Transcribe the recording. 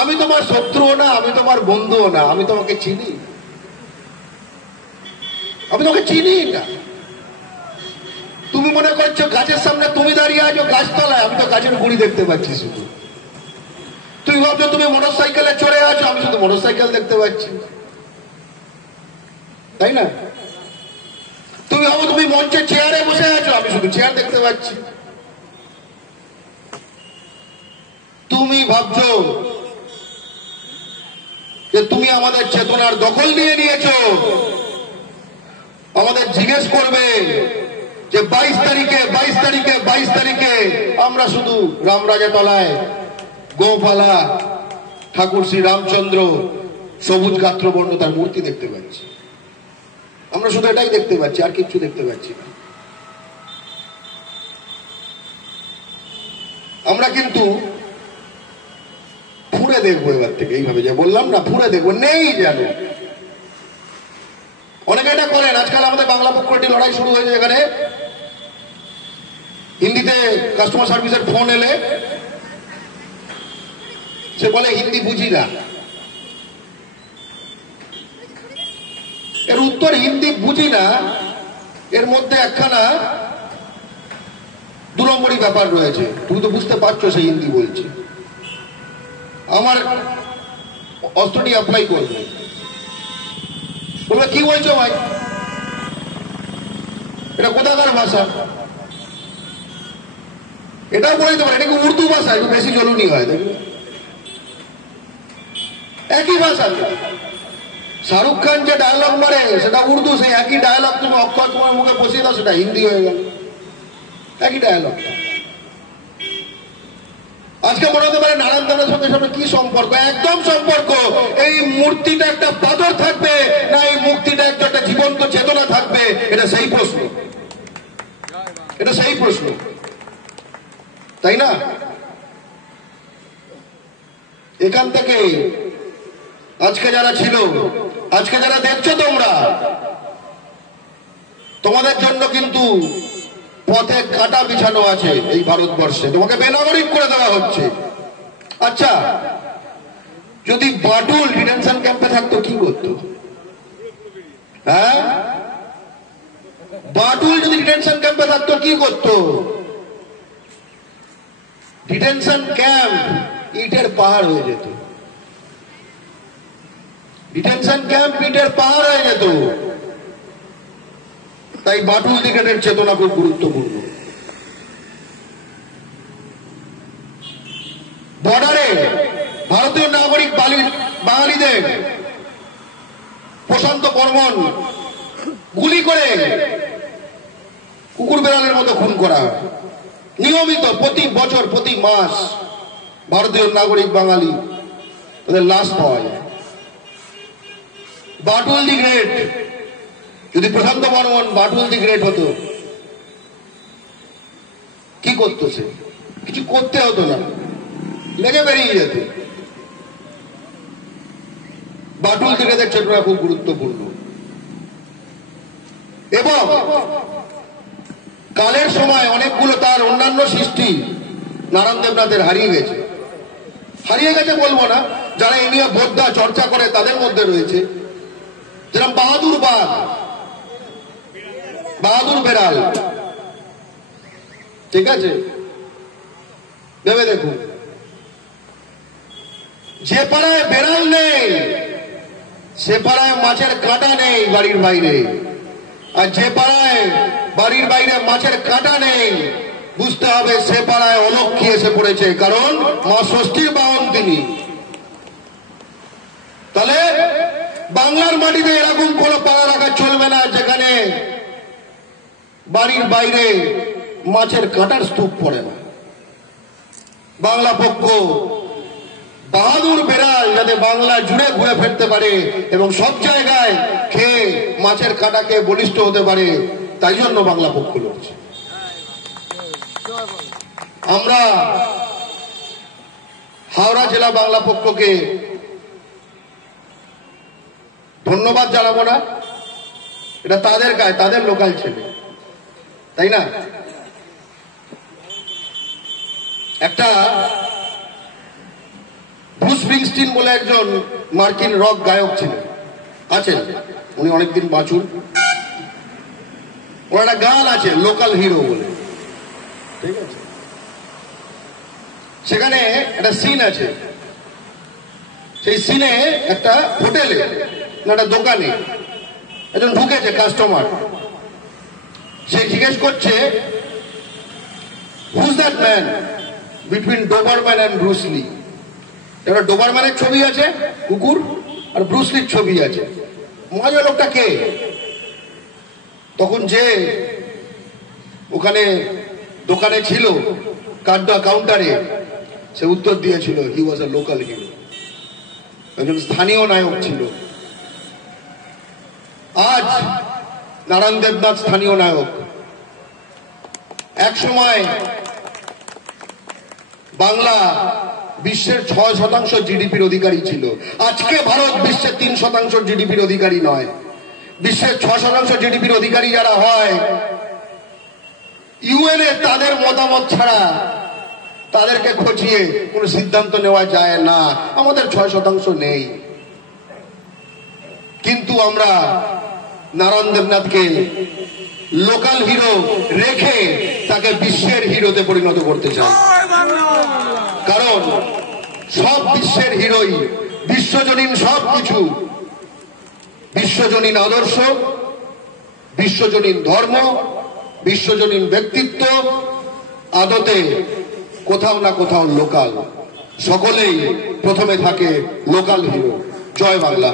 আমি তোমার শত্রুও না, আমি তোমার বন্ধুও না, আমি তোমাকে চিনি, আমি তোমাকে চিনি না। তুমি মনে করছো গাছের সামনে তুমি দাঁড়িয়ে আছো, গাছতলায়, আমি তো গাছের গুড়ি দেখতে পাচ্ছি শুধু। তুমি ভাবছো তুমি মোটর সাইকেলে চড়ে আছো, আমি শুধু মোটর সাইকেল দেখতে পাচ্ছি, তাই না? তুমি ভাবো তুমি মঞ্চে চেয়ারে বসে আছো, আমি শুধু চেয়ার দেখতে পাচ্ছি। তুমি ভাবছো যে তুমি আমাদের চেতনার দখল নিয়ে নিয়েছো, আমাদের জিজ্ঞেস করবে যে 22 তারিখে আমরা শুধু রামরাজাতলায় গোপালা ঠাকুর শ্রী রামচন্দ্র সবুজ গাত্রবর্ণ তার মূর্তি দেখতে পাচ্ছি। আমরা শুধু এটাই দেখতে পাচ্ছি, আর কিছু দেখতে পাচ্ছি না। আমরা কিন্তু ফুঁড়ে দেখবো এবার থেকে, এইভাবে যে বললাম না, ফুঁড়ে দেখবো, নেই যেন। অনেকে এটা করেন, আজকাল আমাদের বাংলা পক্ষটি লড়াই শুরু হয়েছে, এখানে হিন্দিতে কাস্টমার সার্ভিসের ফোন এলে সে বলে হিন্দি বুঝি না। এর উত্তর হিন্দি বুঝি না, এর মধ্যে একখানা 2 নম্বরই ব্যাপার রয়েছে। তুমি তো বুঝতে পারছো সে হিন্দি বলছে, আমার অস্ত্রটি অ্যাপ্লাই করবে, বলবে কি বলছো ভাই, এটা কোথাকার ভাষা? এটাও বলে দিতে পারে এটা কি উর্দু ভাষা, একটু বেশি জলুনি হয়, দেখবে একই ভাষা। শাহরুখ খান যে ডায়লগ মারে সেটা উর্দু, সেই একই ডায়লগ তুমি অক্ষর তোমার মুখে বসিয়ে দাও, সেটা হিন্দি হয়ে গেল, একই ডায়লগ। আজকে মনে হতে পারে নারায়ণ দানের সঙ্গে সামনে কি সম্পর্ক? একদম সম্পর্ক। এই মূর্তিটা একটা পাথর থাকবে না এই মূর্তিটা একটা জীবন্ত চেতনা থাকবে, এটা সেই প্রশ্ন, এটা সেই প্রশ্ন, তাই না? এখান থেকে আজকে যারা ছিল, আজকে যারা দেখছো তোমরা, তোমাদের জন্য কিন্তু পথে কাঁটা বিছানো আছে। এই ভারতবর্ষে তোমাকে বেনাগরিক করে দেওয়া হচ্ছে। আচ্ছা, যদি বাটুল ডিটেনশন ক্যাম্পে থাকতো কি করতো? হ্যাঁ, বাটুল যদি ডিটেনশন ক্যাম্পে থাকতো কি করতো? ডিটেনশন ক্যাম্প ইটের পাহাড় হয়ে যেত, ডিটেনশন ক্যাম্প ইটের পাহাড় হয়ে যেত। তাই বাটুল ব্রিগেডের চেতনা খুব গুরুত্বপূর্ণ। বর্ডারে ভারতীয় নাগরিক বাঙালিদের প্রশান্ত বর্মন গুলি করে কুকুর বেড়ালের মতো খুন করা হয় নিয়মিত, প্রতি বছর প্রতি মাস ভারতীয় নাগরিক বাঙালি তাদের লাশ পাওয়া যায়। বাটুল দি গ্রেট, যদি প্রশান্ত বর্মন বাটুল দি গ্রেট হতো, কি করতো সে? কিছু করতে হতো না, লেগে বেরিয়ে যেত। বাটুল দি গ্রেটের চেতনা খুব গুরুত্বপূর্ণ। এবং কালের সময় অনেকগুলো তার অন্যান্য সৃষ্টি নারায়ণ দেবনাথের হারিয়ে গেছে। হারিয়ে গেছে বলবো না, যারা এই নিয়ে বোদ্ধা চর্চা করে তাদের মধ্যে রয়েছে, যেরকম বাহাদুর বাঘ, বাহাদুর বেড়াল, ঠিক আছে? ভেবে দেখুন, যে পাড়ায় বেড়াল নেই সে পাড়ায় মাছের কাঁটা নেই বাড়ির বাইরে, আর যে পাড়ায় বাড়ির বাইরে মাছের কাঁটা নেই বুঝতে হবে সে পাড়ায় অলক্ষ্মী এসে পড়েছে, কারণ মা ষষ্ঠীর বাহন তিনি। তাহলে বাংলার মাটিতে এরকম কোন পাড়া রাখা চলবে না যেখানে বাড়ির বাইরে মাছের কাঁটার স্তূপ পড়ে না। বাংলা পক্ষ বাহাদুর বেড়াল যাতে বাংলা জুড়ে ঘুরে ফিরতে পারে এবং সব জায়গায় খেয়ে মাছের কাঁটাকে বলিষ্ঠ হতে পারে, তাই জন্য বাংলা পক্ষ লড়ছে। আমরা হাওড়া জেলা বাংলা পক্ষকে ধন্যবাদ জানাবো না, এটা তাদের গায়ে, তাদের লোকাল ছেলে, তাই না? একটা ব্রুস স্প্রিংস্টিন স্প্রিংস্টিন বলে একজন মার্কিন রক গায়ক ছিলেন, আছেন, উনি অনেকদিন বাঁচুন। ওর একটা গান আছে লোকাল হিরো বলে, ঠিক আছে? সেখানে একটা সিন আছে, সেই সিনে একটা হোটেলে না একটা দোকানে একজন ঢুকেছে কাস্টমার, সে জিজ্ঞেস করছে who's that man between Doberman and Bruce Lee. একটা ডোবারম্যানের ছবি আছে কুকুর, আর ব্রুসলির ছবি আছে, মজা লোকটা কে? তখন যে ওখানে দোকানে ছিল কাউন্টারে, সে উত্তর দিয়েছিল হি ওয়াজ আ লোকাল হিরো, একজন স্থানীয় নায়ক ছিল। আজ নারায়ণ দেবনাথ স্থানীয় নায়ক। এক সময় বাংলা বিশ্বের 6% জিডিপির অধিকারী ছিল, আজকে ভারত বিশ্বের 3% জিডিপির অধিকারী নয়। বিশ্বের 6% জিডিপির অধিকারী যারা হয়, ইউএনএ তাদের মতামত ছাড়া তাদেরকে খচিয়ে কোনো সিদ্ধান্ত নেওয়া যায় না। আমাদের 6% নেই, কিন্তু আমরা নারায়ণ দেবনাথকে লোকাল হিরো রেখে তাকে বিশ্বের হিরোতে পরিণত করতে চাই। কারণ সব বিশ্বের হিরোই বিশ্বজনীন সবকিছু, বিশ্বজনীন আদর্শ, বিশ্বজনীন ধর্ম, বিশ্বজনীন ব্যক্তিত্ব, আদতে কোথাও না কোথাও লোকাল। সকলেই প্রথমে থাকে লোকাল হিরো। জয় বাংলা।